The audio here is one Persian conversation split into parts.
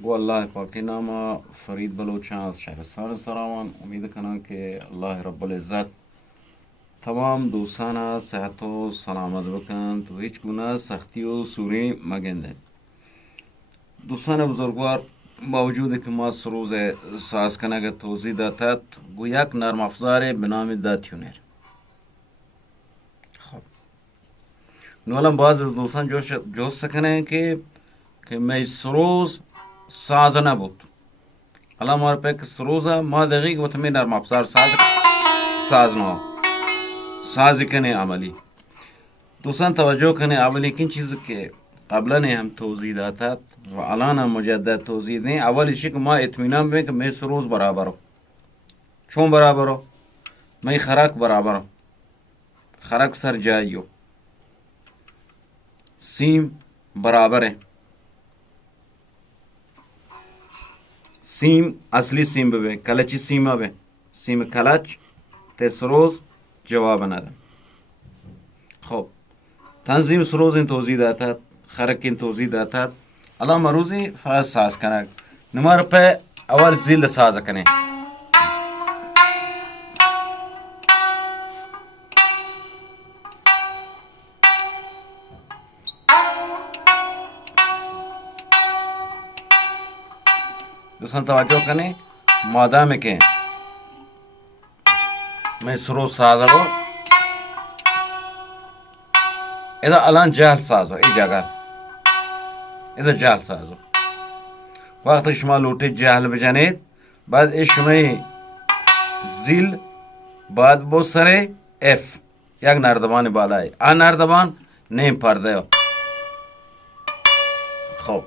گو الله پاکی نام فرید بلوچان از شهرستان سراوان. امید کنم که الله رب العزت تمام دوستان صحت و سلامت بکند و هیچ گونه سختی و سوری مگنده. دوستان بزرگوار، با وجودی که ما سروز ساز کنگ توضیح داتد گو یک نرم افزار به نام داتیونر. خب نولا باز از دوستان جوش سکنه که می سروز ساز نبود. الان ما پک سروز ما دقیق و تمی نرم افزار ساز نو سازی کنه عملی. دوستان توجه کنه اولی کن چیزی که قبلا هم توضیح دادت و الان هم مجدد توضیح دیں. اولیشی که ما اطمینان بیم که می سروز برابر چون برابر می خرک برابر خرک سر جاییو سیم برابره. سیم اصلی سیم ببین کلچی سیم به سیم کلچ سروز جواب نده. خب تنظیم سروز این توضیح داتد خرک این توضیح داتد. الان مروزی فقط ساز کنه نمار په اول زیل ساز کنه. دوستان توجه کنه مادام که میں سروز ساز رو اذا الان جهل سازو ای جگه اذا جهل سازو وقتی شما لوٹه جهل بجنید بعد شما زیل بعد بو سر اف یک نردبان بالای آن نردبان نیم پرده. خب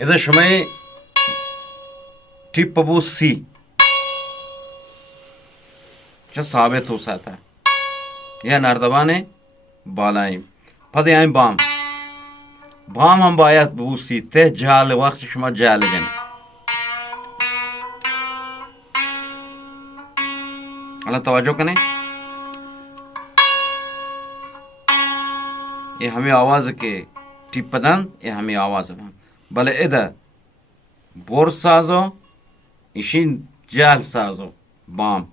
اذا شما टिप बो सी چه ثابت हो सकता है यह नर्दबाने बालायim पद yani bam bam هم باید بوسی ته جال وقت شما جال جن. الان توجه کنه ये हमें आवाज के टिपदन ये हमें आवाज दन भले इधर बोर साजो इशिन जाल साजो बाम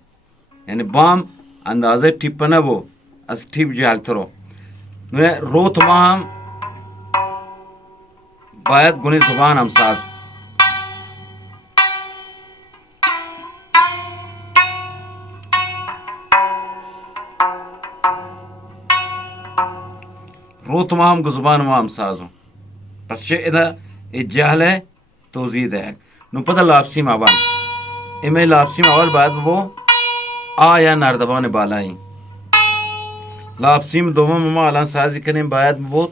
यानी बाम अंदाजे टिपना वो अस टिप जाल थरो ने रोत माम बायत गुनी जुबान हम साज روت माम गुजुबान माम साजो बस ये इधर इजाल है توضیح है नु पता लापसी मावन इमे लापसी मावल बाद वो आ या नर्दबान बालाई लापसी में दोनों ममा अलान साजी करने बाद वो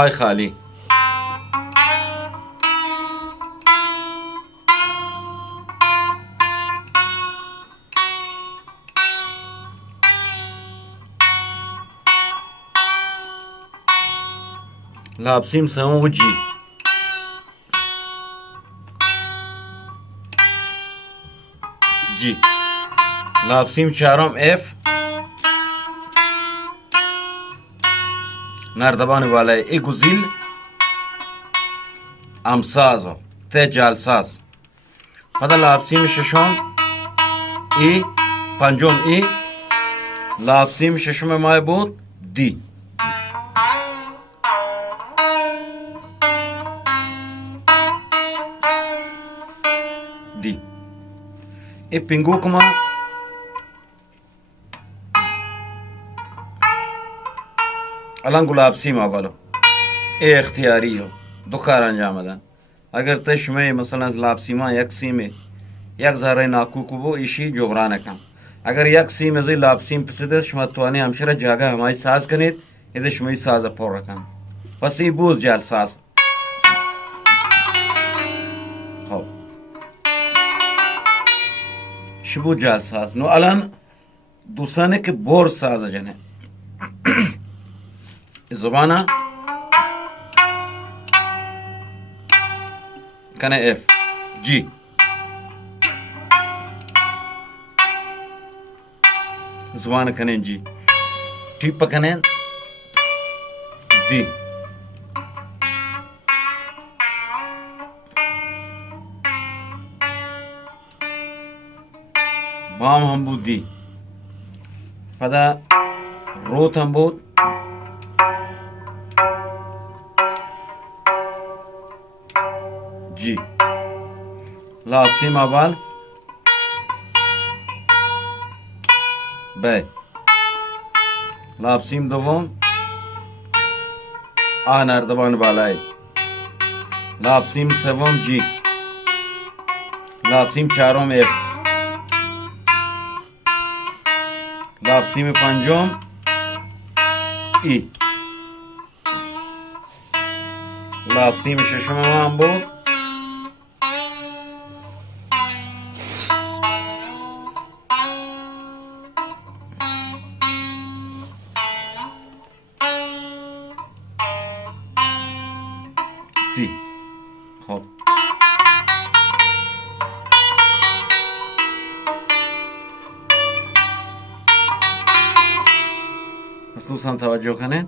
आय खाली लापसीम सौ जी जी लापसीम चारों एफ नर्दबान वाला है एक गुजिल अमसाज ते जालसाज पता लापसीम शशों ए पंजोम ए लापसीम शशों में मायबूत दी दी ए पिंगो कमा अलग गुलाब सीमा वालो ए इख्तियारी हो दो कार अंजाम दन अगर तश में मसलन लाब सीमा एक सी में एक ज़ारे नाकू को वो इशी जोबरान कम अगर एक सी में ज़ी लाब सीम पसंद शमतवाने हमशरा जागा हमारी साज कनेत इधर शमी साज अपोर रकम बस ये बूझ जाल साज शिबू जाल साज नो अलन दूसरे के बोर साज जने जुबाना کنه اف جی زبان کنین جی ٹیپ کنین دی بام هم بود دی پدا روت هم بود جی لا سیم اول ب لاب سیم دوم آ نردبان بالای لاب سیم سوم جی لاب سیم چهارم اف لاب سیم پنجم ای لاب سیم ششم هم بود سی خب خصوصا توجه کنین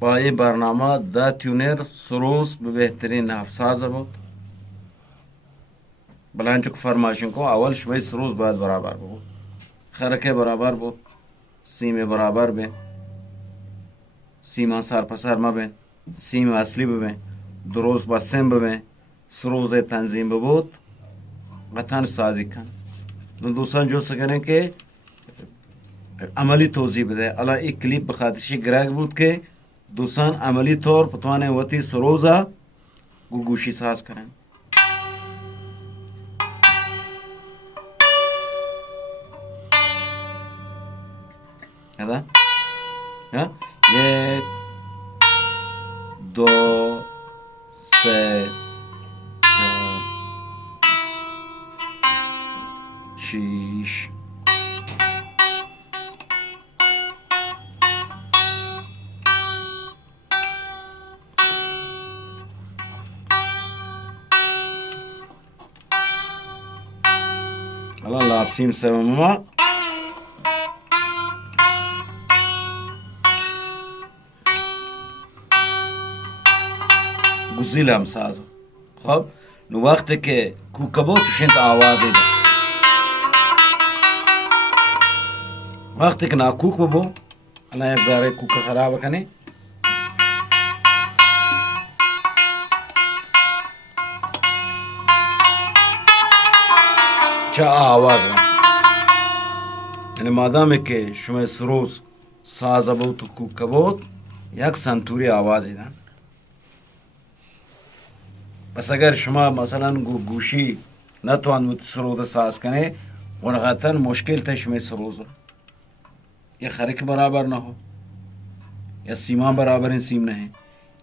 با این برنامه دا تیونر سروس به بهترین نفساز بود بلانچو که فرمایشن کو اول شوی سروس باید برابر بود خرکه برابر بود سیم برابر به سیم سر پسر ما به سیم اصلی ببین درست با سیم ببین سروز تنظیم بود قطعا سازی کن دوستان جو سکنه که عملی توضیح بده الان این کلیپ بخاطرشی گرگ بود که دوستان عملی طور پتوانه وطی سروزا گوشی ساز کرن هذا ها یک دو سه چهار شیش الان لابسیم سوم گزیل هم سازم خب نو وقتی که کوکبو تشنت آوازی ده وقتی که ناکوک ببو الان یک ذره کوک خراب کنی چه آواز ده یعنی مادامی که شما سروز سازه بود و کوکبو یک سنتوری آوازی ده بس اگر شما مثلا گوشی نتوان سرود ساز کنه ونقطعا مشکل تشمی سروز یا خرک برابر نه हो या सीमा बराबर इन सीम नहीं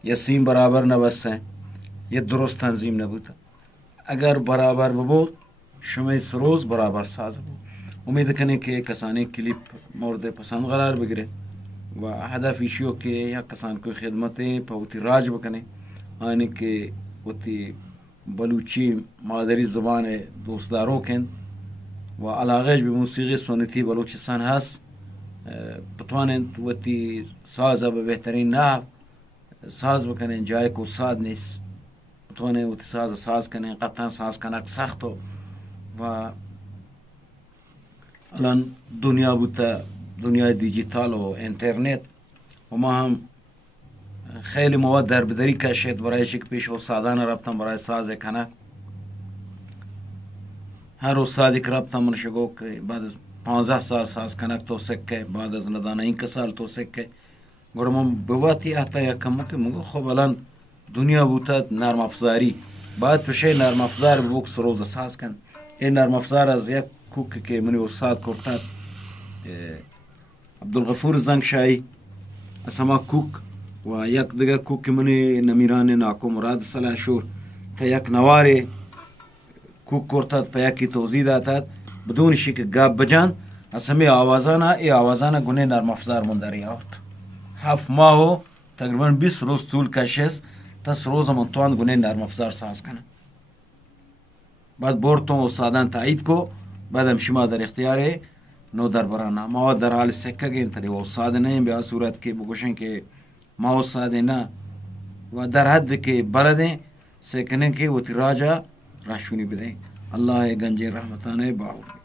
या सीम बराबर न बस हैं ये दुरुस्त तंजीम न बूता अगर बराबर बबो शमे सरोज बराबर साज बो उम्मीद करें कि कसाने क्लिप मोर्दे पसंद करार बगरे व हदफ इशियो के या कसान को खिदमतें पवती राज बकने आने के वती बलूची मादरी ज़ुबान दोस्तदारों के व अलागज बमूसीक़ी सुन्नती बलूचिस्तान हस पतवान वती साज अब बेहतरीन ना साज बकने जाए को साद निस पतवान वती साज कने कत्ता साज कनक सख्त व الان دنیا بوده دنیای دیجیتال و اینترنت و ما هم خیلی مواد در بدری کشید برای شک پیش و سادانه رفتم برای ساز کنه هر روز سادی که رفتم من شگو که بعد از 15 سال ساز کنک تو سکه بعد از ندانه این که سال تو سکه گرم بواتی حتی یکم که مگو خب الان دنیا بوده نرم افزاری بعد پشه نرم افزار بوکس روز ساز کن این نرم افزار از یک کوکی که منی استاد کرد عبدالغفور زنگشایی از همه کوک و یک دیگر کوک منی نمیران ناکو مراد صلاح شور تا یک نوار کوک کرد پا یکی توضیح داد بدون شی که گاب بجان از همه آوازانا گونه نرم افزار منداری آورد 7 ماه و تقریبا 20 روز طول کشید تس روز من توان گونه نرم افزار ساز کنه. بعد بورتون استادان تایید کو، بعدم شما در اختیار نو در برانا. ما در حال سکه گین تری و استاد نہیں به صورت که بگوشن که ما استاد نه و در حد که بردیں سکنن که و تراجا راشونی بدیں. اللہ گنج رحمتانه باور